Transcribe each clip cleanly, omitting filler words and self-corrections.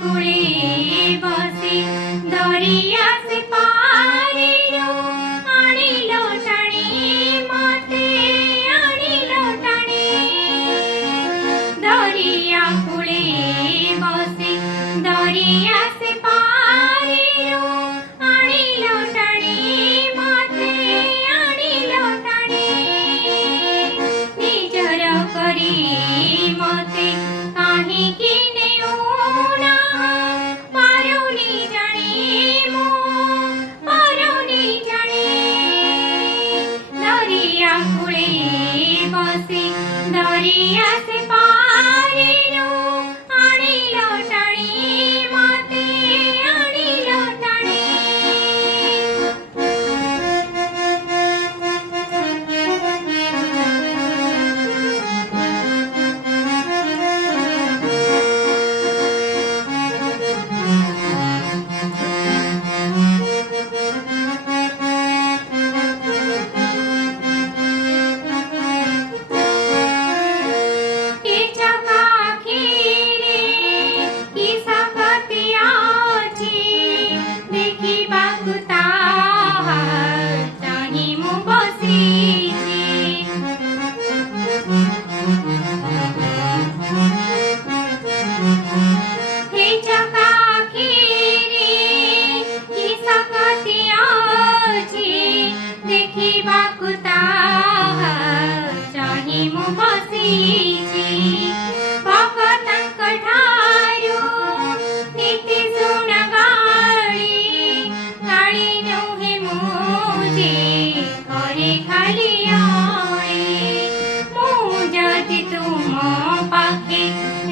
कूले बसी दरिया से पारियो आनिलो टाणी मते आनिलो टाणी दरिया कूले बसी दरिया से पारियो आनिलो टाणी मते आनिलो टाणी निजर करी मते काहींकि नेउना पारुनी जानी मो पारुनी जानी दरिया कूले बसी दरिया से पारिलो आनिलो टाणी मते आनिलो टाणी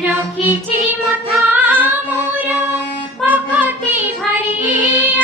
रखी मथा मोर भगती भारी